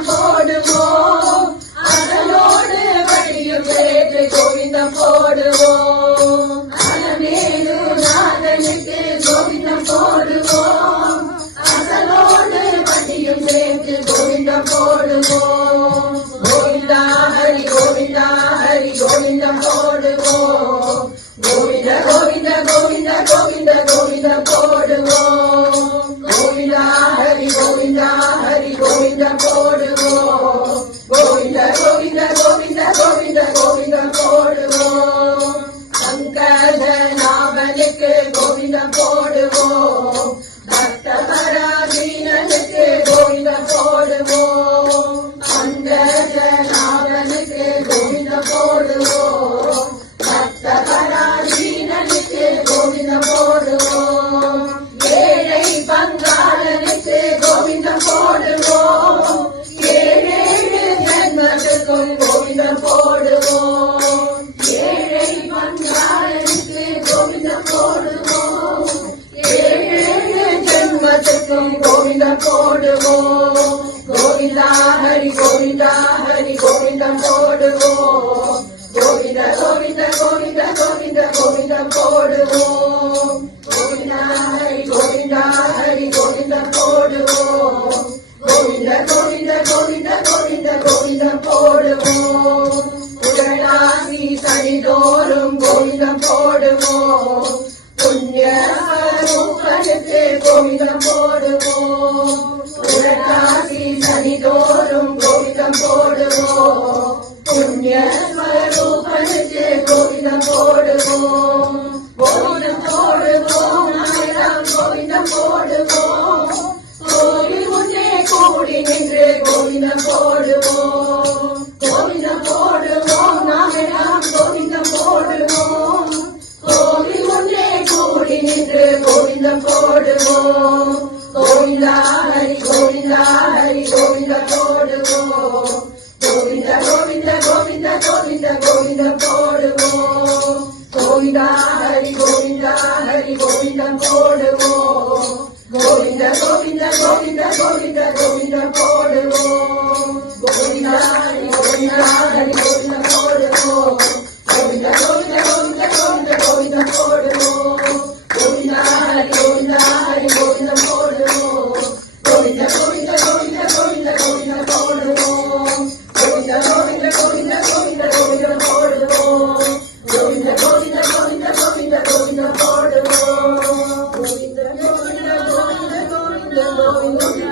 கோவிந்தம் போடுவோம் அதனோடு வழியும் சேர்த்து கோவிந்தம் போடுவோம் அலமேலு நாதனுக்கு கோவிந்தம் போடுவோம் அதனோடு வழியும் சேர்த்து கோவிந்தம் போடுவோம் கோவிந்தா ஹரி கோவிந்தா ஹரி கோவிந்தம் போடுவோம் கோவிந்த கோவிந்த கோவிந்த கோவிந்த கோவிந்தம் போடுவோம் கோவிந்தா ஹரி கோவிந்தம் போடுவோம் கோவிந்த கோவிந்த கோவிந்த கோவிந்த கோவிந்தம் போடுவோம் சங்கரநாபனுக்கு கோவிந்தம் போடுவோம் பக்தபராதீனனுக்கு கோவிந்தம் போடுவோம் அந்தநாபனுக்கு கோவிந்தம் போடுவோம் பக்தபராதீனனுக்கு கோவிந்தம் போடுவோம் ஏழை பங்காளனுக்கு கோவிந்தம் போடுவோம் ஏழேழு ஜன்மத்துக்கும் கோவிந்தம் போடுவோம் ஏழை பங்காளனுக்கு கோவிந்தம் போடுவோம் ஏழேழு ஜன்மத்துக்கும் கோவிந்தம் போடுவோம் கோவிந்தா ஹரி கோவிந்தம் போடுவோம் கோவிந்த கோவிந்த கோவிந்த கோவிந்த கோவிந்தம் போடுவோம் கோவிந்தா ஹரி கோவிந்தம் போடுவோம் கோவிந்த கோவிந்த கோவிந்த கோவிந்த கோவிந்தம் போடுவோம் உடனாசி சனிதோறும் கோவிந்தம் போடுவோம் புண்ணிய ரூபனுக்கு கோவிந்தம் போடுவோம் உடனாசி சனிதோறும் கோவிந்தம் போடுவோம் புண்ணிய ரூபனுக்கு கோவிந்தம் போடுவோம் கோவிந்தம் போடுவோம் நாமெல்லாம் கோவிந்தம் போடுவோம் கோவில் முன்னே கூடி நின்று கோவிந்தம் போடுவோம் கோவிந்தம் போடுவோம் நாமெல்லாம் கோவிந்தம் போடுவோம் கோவில் முன்னே கூடி நின்று கோவிந்தம் போடுவோம் கோவிந்தா ஹரி கோவிந்தம் போடுவோம் கோவிந்த கோவிந்த கோவிந்த கோவிந்த கோவிந்தம் போடுவோம் கோவிந்தா ஹரி கோவிந்தம் போடுவோம் கோவிந்த கோவிந்த கோவிந்த கோவிந்த கோவிந்தம் போடுவோம் கோவிந்தா ஹரி கோவிந்தம் போடுவோம் கோவிந்த கோவிந்த கோவிந்த கோவிந்த கோவிந்தம் போடுவோம் கோவிந்தா ஹரி கோவிந்தம் போடுவோம் கோவிந்த கோவிந்த கோவிந்த கோவிந்த கோவிந்தம் போடுவோம் கோவிந்த கோவிந்த கோவிந்த கோவிந்த கோவிந்தம் போடுவோம் கோவிந்த கோவிந்த கோவிந்த கோவிந்த கோவிந்தம் போடுவோம் கோவிந்த கோவிந்த கோவிந்த கோவிந்த கோவிந்த